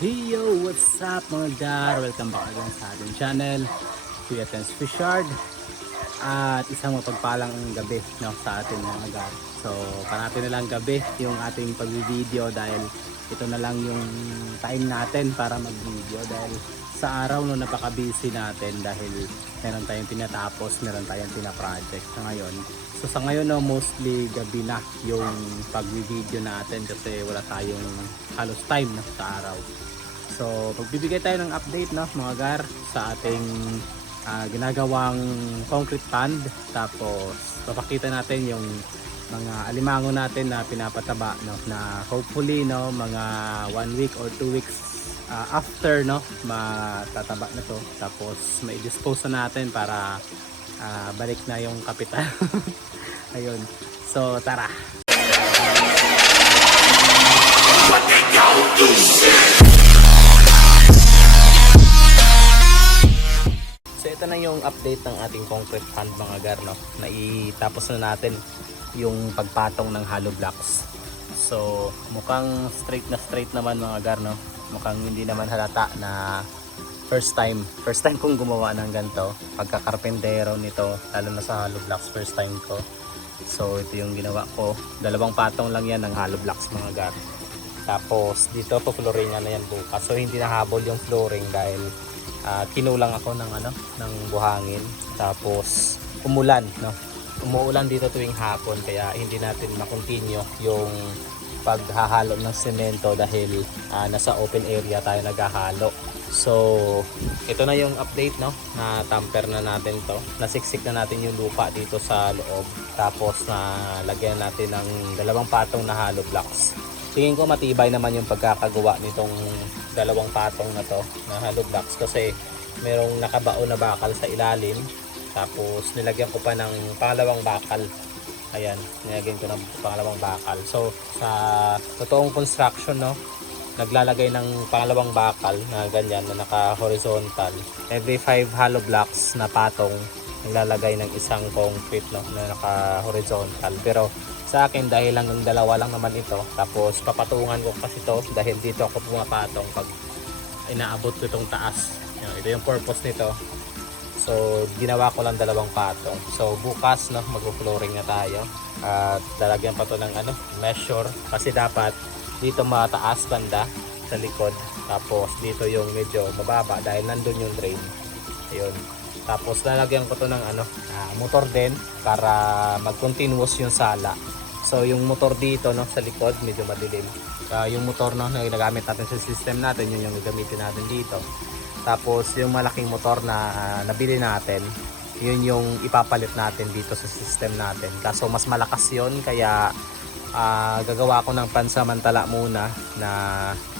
Hey yo, what's up mga gar? Welcome back again sa ating channel, Kuya Tens Fishard. At isang mapagpalang gabi no, sa ating mga gar. So, parati na lang gabi yung ating pag-video dahil ito na lang yung time natin para mag-video dahil sa araw no napaka-busy natin dahil meron tayong tinatapos, meron tayong tina-project sa ngayon. So sa ngayon no, mostly gabi na yung pag-video natin kasi wala tayong halos time na sa araw. So magbibigay tayo ng update no mga gar sa ating ginagawang concrete pond, tapos papakita natin yung mga alimango natin na pinapataba no, na hopefully no mga 1 week or 2 weeks after no matataba na to, tapos mai-dispose na natin para balik na yung kapital. Ayun, so tara. So ito na yung update ng ating concrete pond mga gar no. Naitapos na natin yung pagpatong ng hollow blocks. So mukhang straight naman mga gar no. Mukhang hindi naman halata na first time kong gumawa ng ganito, pagkakarpentero nito, lalo na sa hollow blocks, first time ko. So ito yung ginawa ko, dalawang patong lang yan ng hollow blocks mga gar. Tapos dito po flooring na yan bukas, so hindi nahabol yung flooring dahil kinulang ako ng ng buhangin. Tapos umulan no, umuulan dito tuwing hapon kaya hindi natin makontinue yung paghahalo ng semento dahil nasa open area tayo naghahalo. So ito na yung update no, na tamper na natin to, nasiksik na natin yung lupa dito sa loob, tapos na lagyan natin ng dalawang patong na hollow blocks. Tingin ko matibay naman yung pagkakagawa nitong dalawang patong na to na hollow blocks kasi merong nakabao na bakal sa ilalim, tapos nilagyan ko pa ng pangalawang bakal. Ayan, nilagyan ko ng pangalawang bakal. So sa totoong construction no, naglalagay ng pangalawang bakal na ganyan na naka horizontal. Every 5 hollow blocks na patong naglalagay ng isang concrete no, na naka horizontal. Pero sa akin dahil hanggang dalawa lang naman ito, tapos papatungan ko kasi ito dahil dito ako pumapatong pag inaabot ko itong taas. Ito yung purpose nito. So ginawa ko lang dalawang patong. So bukas no, mag-flooring na tayo at lalagyan pa to ng measure kasi dapat dito mataas banda sa likod, tapos dito yung medyo mababa dahil nandun yung drain. Ayun. Tapos lalagyan ko to ng motor din para mag-continuous yung sala. So yung motor dito no, sa likod medyo madilim. Yung motor no, na ginagamit natin sa system natin, yun yung gagamitin natin dito. Tapos yung malaking motor na nabili natin, yun yung ipapalit natin dito sa system natin. Kaso mas malakas yun kaya gagawa ako ng pansamantala muna na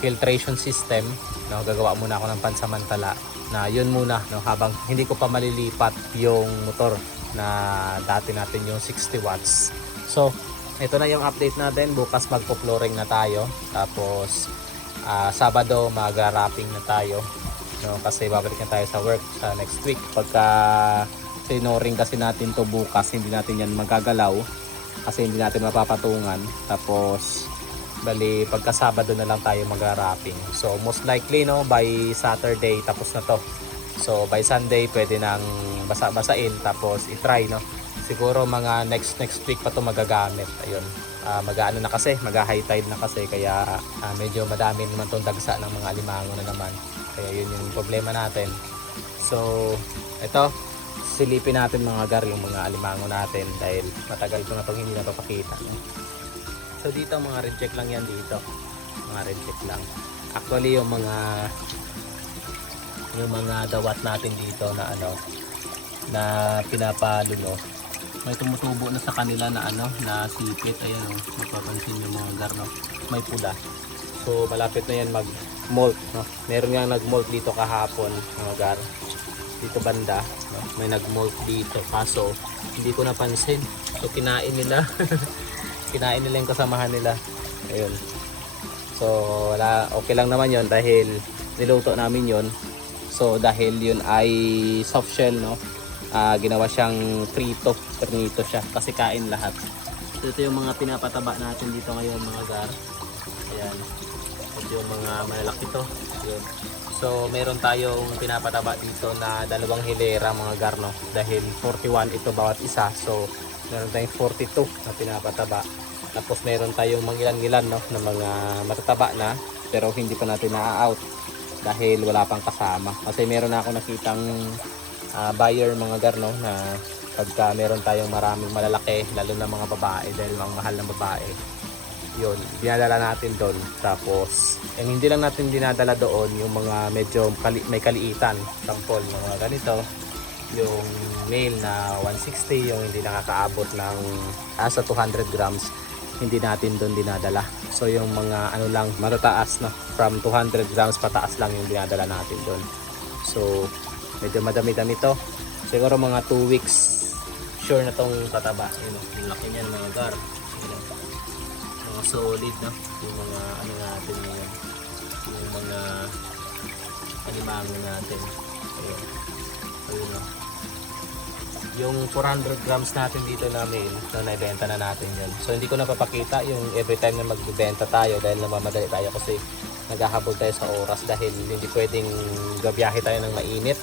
filtration system no, gagawa muna ako ng pansamantala na yun muna no, habang hindi ko pa malilipat yung motor na dati natin yung 60 watts. So ito na yung update natin, bukas magpo-flooring na tayo, tapos Sabado mag-wrapping na tayo no, kasi babalik na tayo sa work sa next week. Pagka sinoring kasi natin to bukas, hindi natin yan magagalaw kasi hindi natin mapapatungan. Tapos bali pagka Sabado na lang tayo mag-wrapping. So most likely no, by Saturday tapos na to. So by Sunday pwede nang basa-basain tapos i-try no. Siguro mga next week pa to magagamit. Ayun. Mag-aano na kasi, mag-high tide na kasi kaya medyo madami naman tong dagsa ng mga alimango na naman. Kaya yun yung problema natin. So ito, silipin natin mga gar yung mga alimango natin dahil matagal ko na itong hindi napapakita. So dito mga reject lang yan dito. Mga reject lang. Actually yung mga dawat natin dito na na pinapaluno, may tumutubo na sa kanila na na sipit. Ayan mapapansin yung mga gar no, may pula. So malapit na yan mag-molt no. Meron nga nag-molt dito kahapon mga gar. Dito banda no, may nag-molt dito kaso hindi ko napansin. So kinain nila. Kinain nila yung kasamahan nila. Ayun. So wala, okay lang naman yon dahil niluto namin yon. So dahil yun ay soft shell no, ginawa siyang prito siya kasi kain lahat. So ito yung mga pinapataba natin dito ngayon mga gar. Ayan. Tapos yung mga malalaki to. Yun. So meron tayong pinapataba dito na dalawang hilera mga garno. Dahil 41 ito bawat isa. So meron tayong 42 na pinapataba. Tapos meron tayong mangilan-ngilan no, na mga matataba na pero hindi pa natin na-out dahil wala pang kasama. Kasi meron na ako nakitang buyer mga garno na pagka meron tayong maraming malalaki, lalo na mga babae dahil mga mahal na babae, yun, dinadala natin doon. Tapos hindi lang natin dinadala doon yung mga medyo may kaliitan, sample mga ganito, yung male na 160, yung hindi nakakaabot ng sa 200 grams, hindi natin doon dinadala. So yung mga ano lang matataas na from 200 grams pataas lang yung dinadala natin doon. So medyo madami-dami to, siguro mga 2 weeks sure na tong tataba. Yun, yung laki niyan mga gar, yun, mga solid no, yung mga ano natin ngayon, yung mga alimango natin. Ayun, ayun no. Yung 400 grams natin dito namin na naibenta na natin yun. So hindi ko napapakita yung every time na magbibenta tayo dahil namamadali tayo kasi naghahabol tayo sa oras dahil hindi pwedeng gabiyahe tayo ng mainit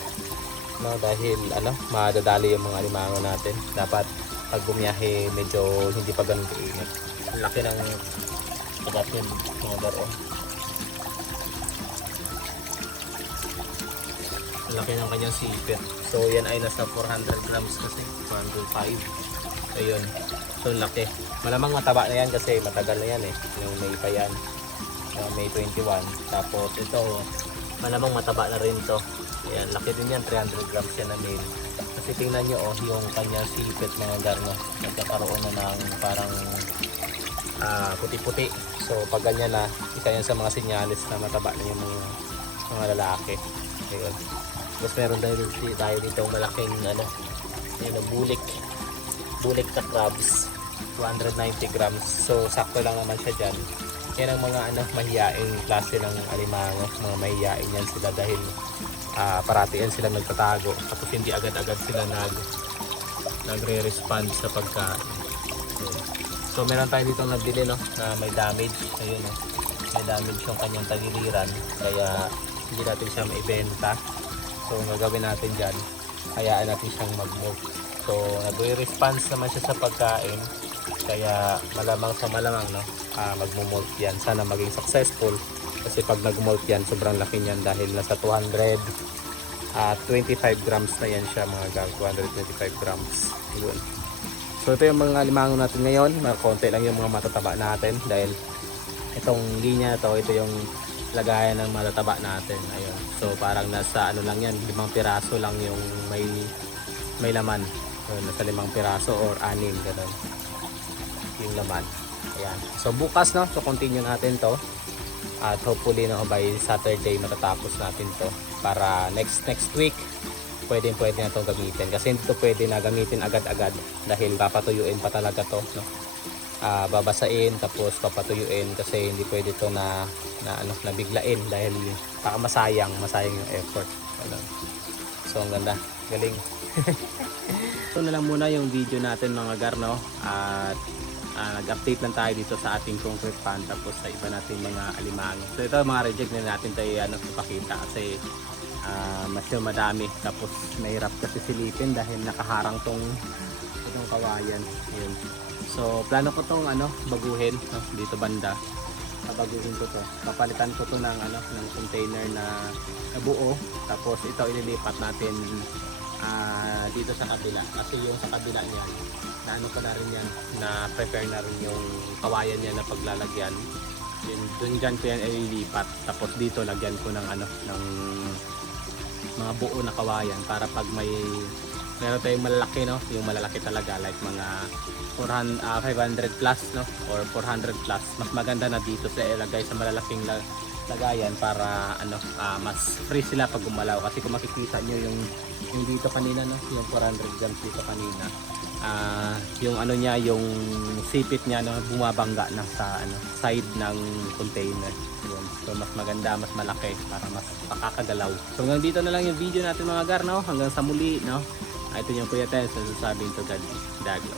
no, dahil ano, madadali yung mga alimango natin. Dapat pag bumiyahe medyo hindi pa ganun kainit. Ang laki ng pagkatin mga baron. Ang laki ng kanyang sipit. So yan ay nasa 400 grams kasi 405. Ayun. So laki. Malamang mataba na yan kasi matagal na yan eh. Yung May pa yan. May 21. Tapos ito malamang mataba na rin to. Ayan, laki din yan. 300 grams yan na male. Kasi tingnan nyo oh, yung kanyang sipit mga garno. Nagkakaroon na ng parang puti-puti. So pag ganyan na, isa yan sa mga sinyalis na mataba na yung mga lalaki. Ayun. Tapos meron tayo dito malaking ano, yun, bulik na crabs, 290 grams. So sakto lang naman siya dyan. Yan ang mga ano, mahiyaing klase ng alimango. Mga mahiyain yan sila dahil parati yan sila nagtatago. Tapos hindi agad-agad sila nagre-respond sa pagkain. So meron tayo dito nabili no, na may damage. Ayun no, may damage yung kanyang tagiliran. Kaya hindi natin siya maibenta. So ang gagawin natin dyan, hayaan natin siyang mag-molt. So nagre-response naman siya sa pagkain. Kaya malamang sa malamang no, mag-molt yan. Sana maging successful. Kasi pag nag-molt yan, sobrang laki niyan dahil nasa 225 grams na yan siya mga gang. 225 grams. Yun. So ito yung mga limango natin ngayon. Konti lang yung mga matataba natin dahil itong linya to, ito yung lagayan ng matataba natin. Ayun. So parang nasa ano lang yan, 5 piraso lang yung may laman. So, nasa 5 piraso or 6 ganun yung laman. Ayan. So bukas no, so continue natin to. At hopefully no, by Saturday matatapos natin to para next week pwede na itong gamitin kasi hindi to pwede na gamitin agad-agad dahil papatuyuin pa talaga to no? Babasain tapos papatuyuin kasi hindi pwede to na biglain dahil masayang yung effort ano? So ang ganda, galing. So na lang muna yung video natin mga garno at nag-update lang tayo dito sa ating concrete pond tapos sa iba natin mga alimango. So ito mga reject na natin tayo ipakita kasi mas yung madami tapos mahirap kasi silipin dahil nakaharang itong kawayan. Ayun. So plano ko tong baguhin no, dito banda. Baguhin ko to. Papalitan ko to ng ng container na buo tapos ito ililipat natin dito sa kabila kasi yung sa kabila niya na ko na rin yan, na prepare na rin yung kawayan niya na paglalagyan. Dun dyan ko yan ililipat tapos dito lagyan ko ng ng mga buo na kawayan para pag meron tayong malalaki no, yung malalaki talaga like mga 500 plus no or 400 plus, mas maganda na dito sa ilagay sa malalaking lagayan para mas free sila pag gumalaw kasi kung makikita nyo yung dito kanina no, yung 400 grams dito kanina yung niya, yung sipit niya no, bumabangga na sa side ng container. Yun. So mas maganda, mas malaki para mas pakakagalaw. So hanggang dito na lang yung video natin mga gar no, hanggang sa muli no. Ito yung Kuya Tess na sasabing to God Daglo.